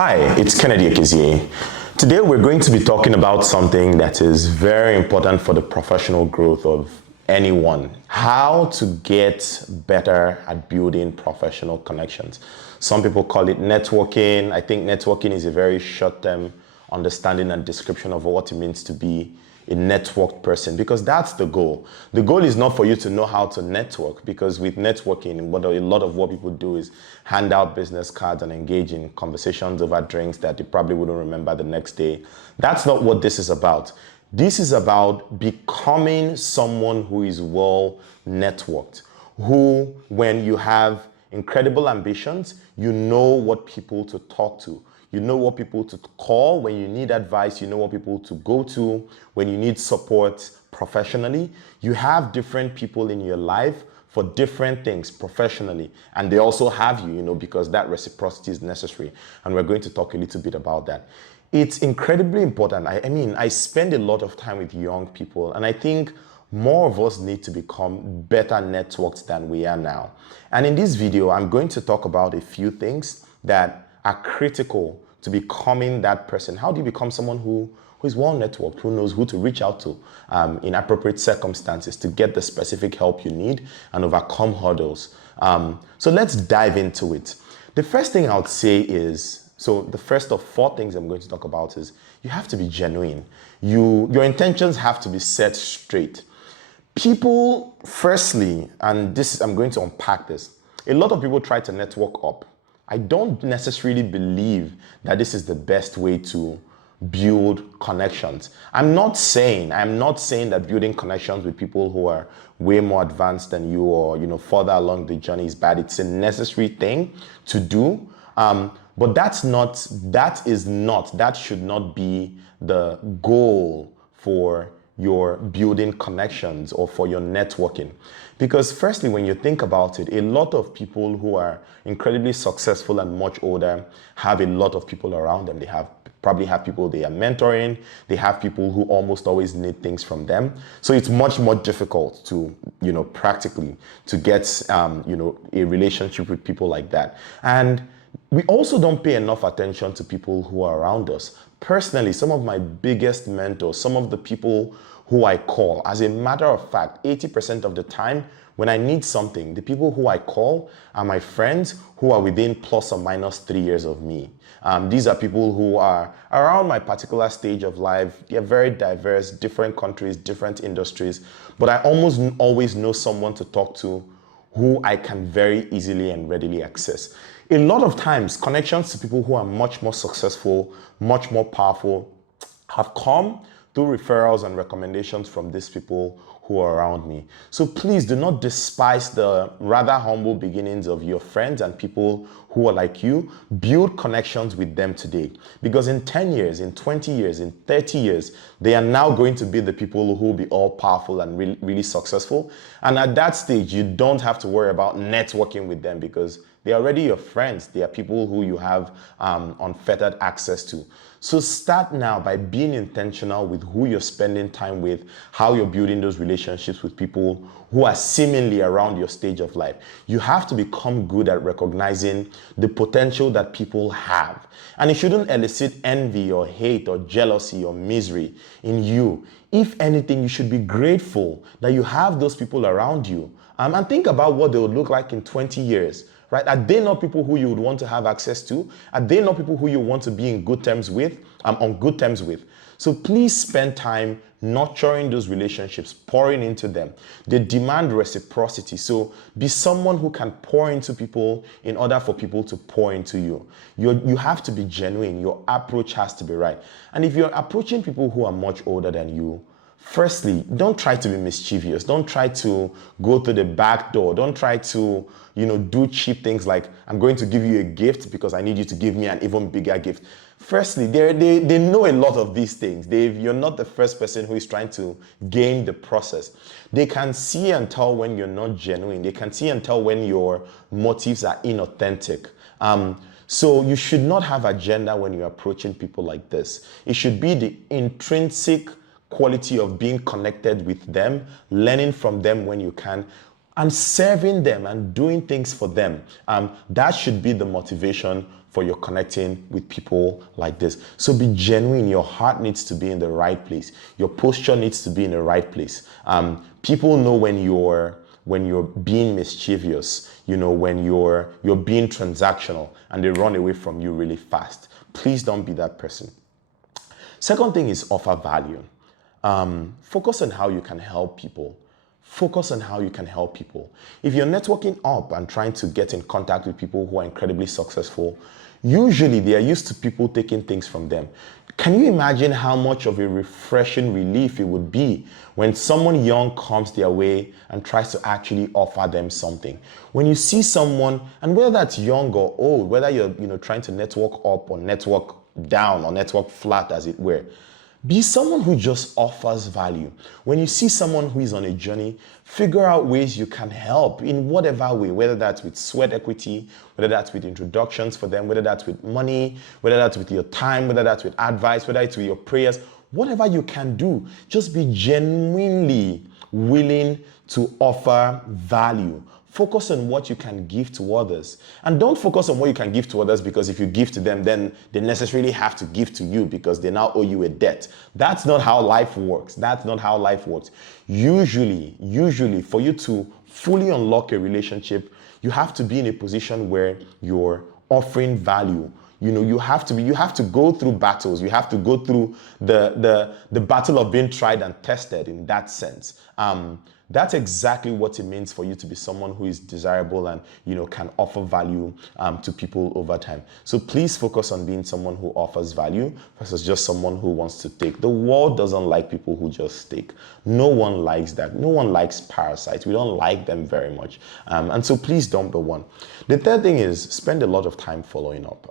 Hi, it's Kennedy Ekezie. Today we're going to be talking about something that is very important for the professional growth of anyone. How to get better at building professional connections. Some people call it networking. I think networking is a very short-term understanding and description of what it means to be a networked person, because that's the goal. The goal is not for you to know how to network, because with networking, what a lot of what people do is hand out business cards and engage in conversations over drinks that they probably wouldn't remember the next day. That's not what this is about. This is about becoming someone who is well networked, who, when you have incredible ambitions, you know what people to talk to. You know what people to call when you need advice. You know what people to go to when you need support professionally. You have different people in your life for different things professionally, and they also have you, because that reciprocity is necessary. And we're going to talk a little bit about that. It's incredibly important. I spend a lot of time with young people, and I think more of us need to become better networked than we are now. And in this video, I'm going to talk about a few things that are critical to becoming that person. How do you become someone who is well networked, who knows who to reach out to in appropriate circumstances to get the specific help you need and overcome hurdles? So let's dive into it. The first thing I would say is, the first of 4 things I'm going to talk about is you have to be genuine. Your intentions have to be set straight. People, firstly, and I'm going to unpack this, a lot of people try to network up. I don't necessarily believe that this is the best way to build connections. I'm not saying that building connections with people who are way more advanced than you or further along the journey is bad. It's a necessary thing to do, but that should not be the goal for your building connections or for your networking. Because firstly, when you think about it, a lot of people who are incredibly successful and much older have a lot of people around them. They probably have people they are mentoring. They have people who almost always need things from them. So it's much more difficult to, practically to get, a relationship with people like that. And we also don't pay enough attention to people who are around us. Personally, some of my biggest mentors, some of the people who I call, as a matter of fact, 80% of the time when I need something, the people who I call are my friends who are within plus or minus 3 years of me. These are people who are around my particular stage of life. They're very diverse, different countries, different industries, but I almost always know someone to talk to who I can very easily and readily access. A lot of times, connections to people who are much more successful, much more powerful, have come through referrals and recommendations from these people who are around me. So please do not despise the rather humble beginnings of your friends and people who are like you. Build connections with them today, because in 10 years, in 20 years, in 30 years, they are now going to be the people who will be all powerful and really, really successful. And at that stage, you don't have to worry about networking with them, because they're already your friends. They are people who you have unfettered access to. So start now by being intentional with who you're spending time with, how you're building those relationships with people who are seemingly around your stage of life. You have to become good at recognizing the potential that people have. And it shouldn't elicit envy or hate or jealousy or misery in you. If anything, you should be grateful that you have those people around you. And think about what they would look like in 20 years. Right? Are they not people who you would want to have access to? Are they not people who you want to be in good terms with, on good terms with? So please spend time nurturing those relationships, pouring into them. They demand reciprocity. So be someone who can pour into people in order for people to pour into you. You have to be genuine. Your approach has to be right. And if you're approaching people who are much older than you, firstly, don't try to be mischievous. Don't try to go through the back door. Don't try to, do cheap things like, I'm going to give you a gift because I need you to give me an even bigger gift. Firstly, they know a lot of these things. You're not the first person who is trying to game the process. They can see and tell when you're not genuine. They can see and tell when your motives are inauthentic. So you should not have agenda when you're approaching people like this. It should be the intrinsic quality of being connected with them, learning from them when you can, and serving them and doing things for them. That should be the motivation for your connecting with people like this. So be genuine. Your heart needs to be in the right place. Your posture needs to be in the right place. People know when you're being mischievous, when you're being transactional, and they run away from you really fast. Please don't be that person. Second thing is offer value. Focus on how you can help people. Focus on how you can help people. If you're networking up and trying to get in contact with people who are incredibly successful, usually they are used to people taking things from them. Can you imagine how much of a refreshing relief it would be when someone young comes their way and tries to actually offer them something? When you see someone, and whether that's young or old, whether you're trying to network up or network down or network flat, as it were, be someone who just offers value. When you see someone who is on a journey, figure out ways you can help in whatever way, whether that's with sweat equity, whether that's with introductions for them, whether that's with money, whether that's with your time, whether that's with advice, whether it's with your prayers, whatever you can do, just be genuinely willing to offer value. Focus on what you can give to others. And don't focus on what you can give to others because if you give to them, then they necessarily have to give to you because they now owe you a debt. That's not how life works. That's not how life works. Usually, for you to fully unlock a relationship, you have to be in a position where you're offering value. You have to go through battles. You have to go through the battle of being tried and tested in that sense. That's exactly what it means for you to be someone who is desirable and can offer value to people over time. So please focus on being someone who offers value versus just someone who wants to take. The world doesn't like people who just take. No one likes that. No one likes parasites. We don't like them very much. And so please don't be one. The third thing is spend a lot of time following up.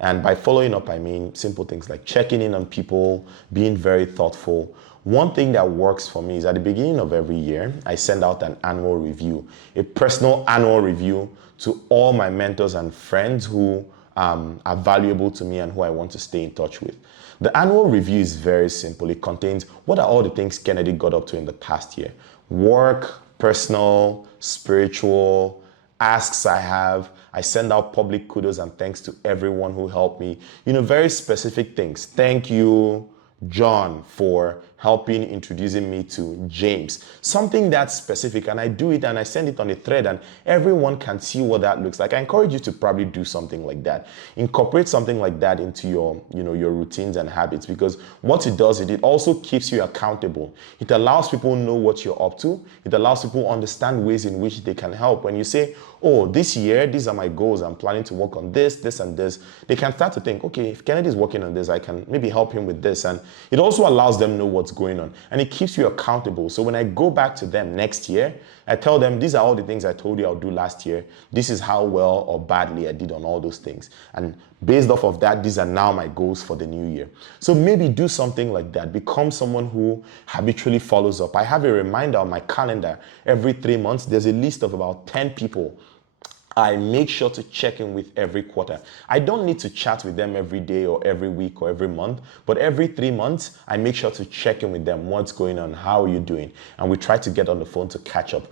And by following up, I mean simple things like checking in on people, being very thoughtful. One thing that works for me is at the beginning of every year, I send out an annual review, a personal annual review to all my mentors and friends who are valuable to me and who I want to stay in touch with. The annual review is very simple. It contains what are all the things Kennedy got up to in the past year. Work, personal, spiritual, asks I have. I send out public kudos and thanks to everyone who helped me. Very specific things. Thank you, John, for helping introducing me to James. Something that's specific, and I do it and I send it on a thread and everyone can see what that looks like. I encourage you to probably do something like that. Incorporate something like that into your routines and habits, because what it does, it also keeps you accountable. It allows people know what you're up to. It allows people understand ways in which they can help. When you say, oh, this year, these are my goals, I'm planning to work on this, this, and this, they can start to think, okay, if Kennedy's working on this, I can maybe help him with this. And it also allows them to know what's going on. And it keeps you accountable. So when I go back to them next year, I tell them, these are all the things I told you I'll do last year. This is how well or badly I did on all those things. And based off of that, these are now my goals for the new year. So maybe do something like that. Become someone who habitually follows up. I have a reminder on my calendar every 3 months. There's a list of about 10 people I make sure to check in with every quarter. I don't need to chat with them every day or every week or every month, but every 3 months, I make sure to check in with them. What's going on? How are you doing? And we try to get on the phone to catch up.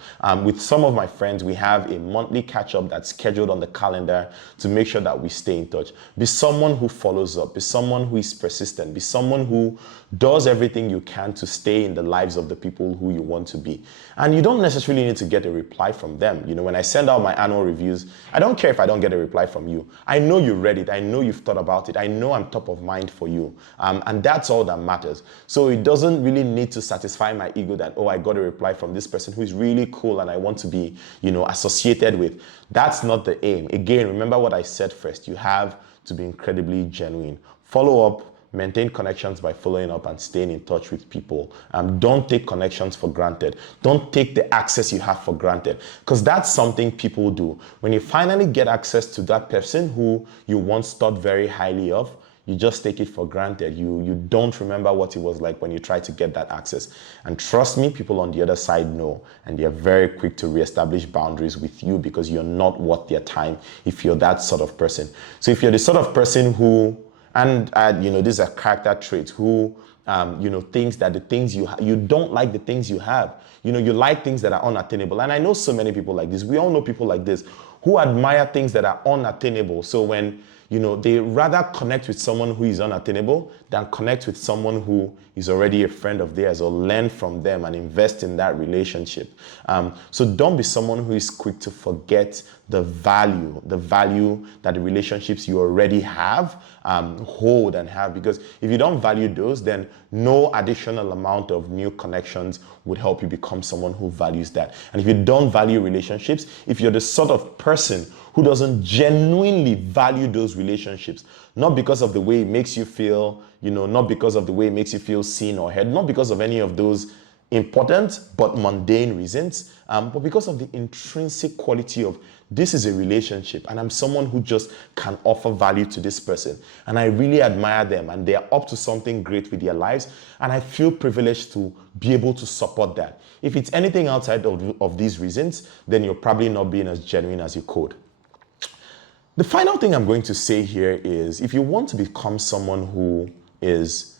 With some of my friends, we have a monthly catch up that's scheduled on the calendar to make sure that we stay in touch. Be someone who follows up. Be someone who is persistent. Be someone who does everything you can to stay in the lives of the people who you want to be. And you don't necessarily need to get a reply from them. When I send out my annual reviews, I don't care if I don't get a reply from you. I know you read it. I know you've thought about it. I know I'm top of mind for you. And that's all that matters. So it doesn't really need to satisfy my ego that, oh, I got a reply from this person who is really cool and I want to be, associated with. That's not the aim. Again, remember what I said first. You have to be incredibly genuine. Follow up. Maintain connections by following up and staying in touch with people. Don't take connections for granted. Don't take the access you have for granted, because that's something people do. When you finally get access to that person who you once thought very highly of, you just take it for granted. You don't remember what it was like when you tried to get that access. And trust me, people on the other side know, and they're very quick to reestablish boundaries with you because you're not worth their time if you're that sort of person. So if you're the sort of person who, and these are character traits, who thinks that the things you don't like the things you have. You like things that are unattainable. And I know so many people like this. We all know people like this who admire things that are unattainable. So when They rather connect with someone who is unattainable than connect with someone who is already a friend of theirs, or learn from them and invest in that relationship. So don't be someone who is quick to forget the value that the relationships you already have hold and have. Because if you don't value those, then no additional amount of new connections would help you become someone who values that. And if you don't value relationships, if you're the sort of person who doesn't genuinely value those relationships, not because of the way it makes you feel, not because of the way it makes you feel seen or heard, not because of any of those important but mundane reasons, but because of the intrinsic quality of, this is a relationship and I'm someone who just can offer value to this person, and I really admire them and they're up to something great with their lives, and I feel privileged to be able to support that. If it's anything outside of these reasons, then you're probably not being as genuine as you could. The final thing I'm going to say here is, if you want to become someone who is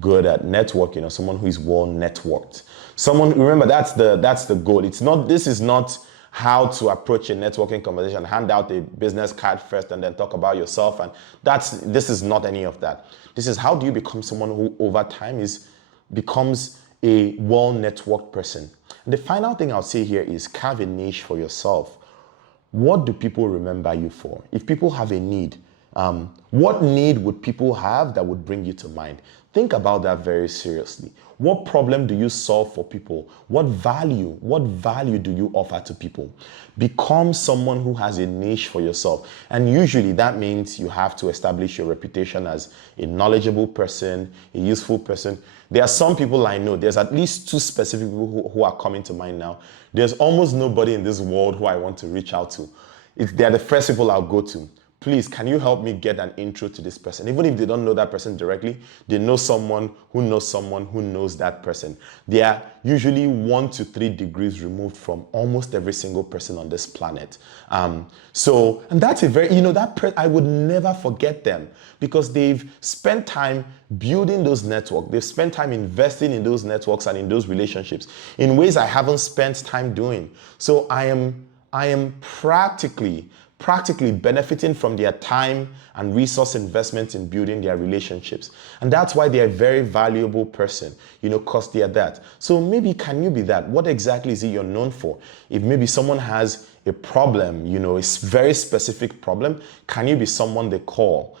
good at networking, or someone who is well networked, remember, that's the goal. This is not how to approach a networking conversation, hand out a business card first and then talk about yourself, and this is not any of that. This is, how do you become someone who over time becomes a well networked person. And the final thing I'll say here is, carve a niche for yourself. What do people remember you for? If people have a need, what need would people have that would bring you to mind? Think about that very seriously. What problem do you solve for people? What value do you offer to people? Become someone who has a niche for yourself. And usually that means you have to establish your reputation as a knowledgeable person, a useful person. There are some people I know, there's at least 2 specific people who are coming to mind now. There's almost nobody in this world who I want to reach out to. They're the first people I'll go to. Please, can you help me get an intro to this person? Even if they don't know that person directly, they know someone who knows that person. They are usually 1 to 3 degrees removed from almost every single person on this planet. And that's a very, I would never forget them, because they've spent time building those networks. They've spent time investing in those networks and in those relationships in ways I haven't spent time doing. So I am practically benefiting from their time and resource investments in building their relationships. And that's why they're a very valuable person, because they're that. So maybe, can you be that? What exactly is it you're known for? If maybe someone has a problem, a very specific problem, can you be someone they call?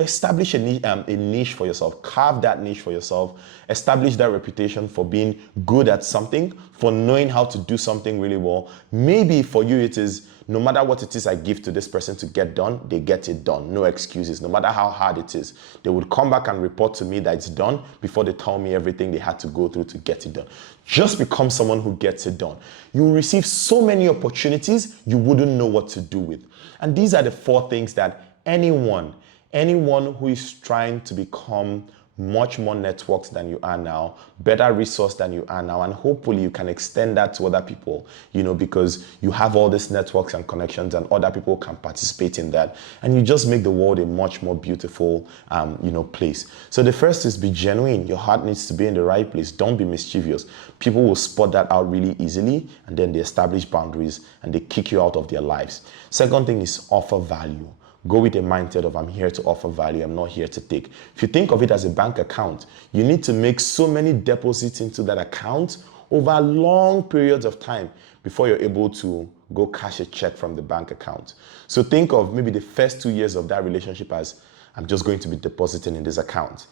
Establish a niche for yourself. Carve that niche for yourself. Establish that reputation for being good at something, for knowing how to do something really well. Maybe for you it is, no matter what it is I give to this person to get done, they get it done. No excuses. No matter how hard it is, they would come back and report to me that it's done before they tell me everything they had to go through to get it done. Just become someone who gets it done. You will receive so many opportunities you wouldn't know what to do with. And these are the 4 things that anyone who is trying to become much more networked than you are now, better resource than you are now, and hopefully you can extend that to other people, because you have all these networks and connections and other people can participate in that, and you just make the world a much more beautiful place. So the first is, be genuine. Your heart needs to be in the right place. Don't be mischievous. People will spot that out really easily, and then they establish boundaries and they kick you out of their lives. Second thing is, offer value. Go with a mindset of, I'm here to offer value, I'm not here to take. If you think of it as a bank account, you need to make so many deposits into that account over long periods of time before you're able to go cash a check from the bank account. So think of maybe the first 2 years of that relationship as, I'm just going to be depositing in this account.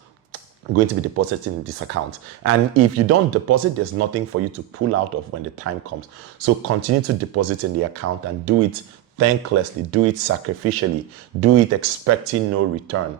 I'm going to be depositing in this account. And if you don't deposit, there's nothing for you to pull out of when the time comes. So continue to deposit in the account and do it thanklessly, do it sacrificially, do it expecting no return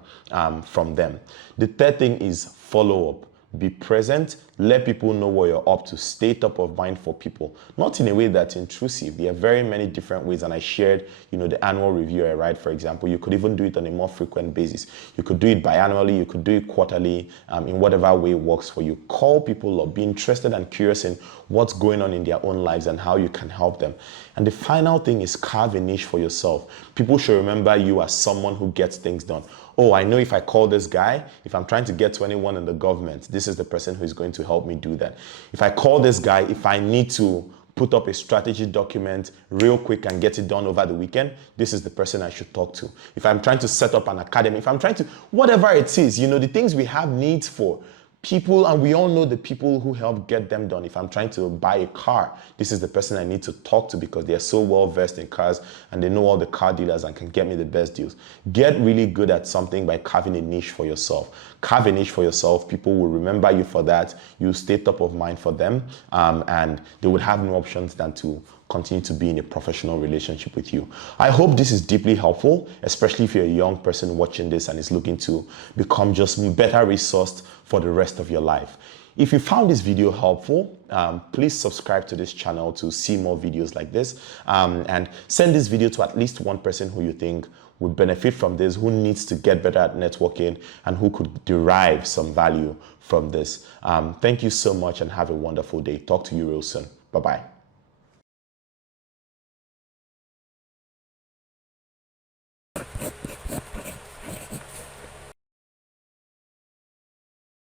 from them. The third thing is, follow up. Be present. Let people know what you're up to. Stay top of mind for people. Not in a way that's intrusive. There are very many different ways, and I shared, the annual review I write, for example. You could even do it on a more frequent basis. You could do it biannually. You could do it quarterly, in whatever way works for you. Call people up. Be interested and curious in what's going on in their own lives and how you can help them. And the final thing is, carve a niche for yourself. People should remember you as someone who gets things done. Oh, I know if I call this guy, if I'm trying to get to anyone in the government, this is the person who is going to help me do that. If I call this guy, if I need to put up a strategy document real quick and get it done over the weekend, this is the person I should talk to. If I'm trying to set up an academy, if I'm trying to, whatever it is, the things we have needs for, people, and we all know the people who help get them done. If I'm trying to buy a car, this is the person I need to talk to because they're so well versed in cars and they know all the car dealers and can get me the best deals. Get really good at something by carving a niche for yourself. Carve a niche for yourself. People will remember you for that. You stay top of mind for them, and they would have no options than to continue to be in a professional relationship with you. I hope this is deeply helpful, especially if you're a young person watching this and is looking to become just better resourced for the rest of your life. If you found this video helpful, please subscribe to this channel to see more videos like this, and send this video to at least one person who you think would benefit from this, who needs to get better at networking and who could derive some value from this. Thank you so much and have a wonderful day. Talk to you real soon. Bye-bye.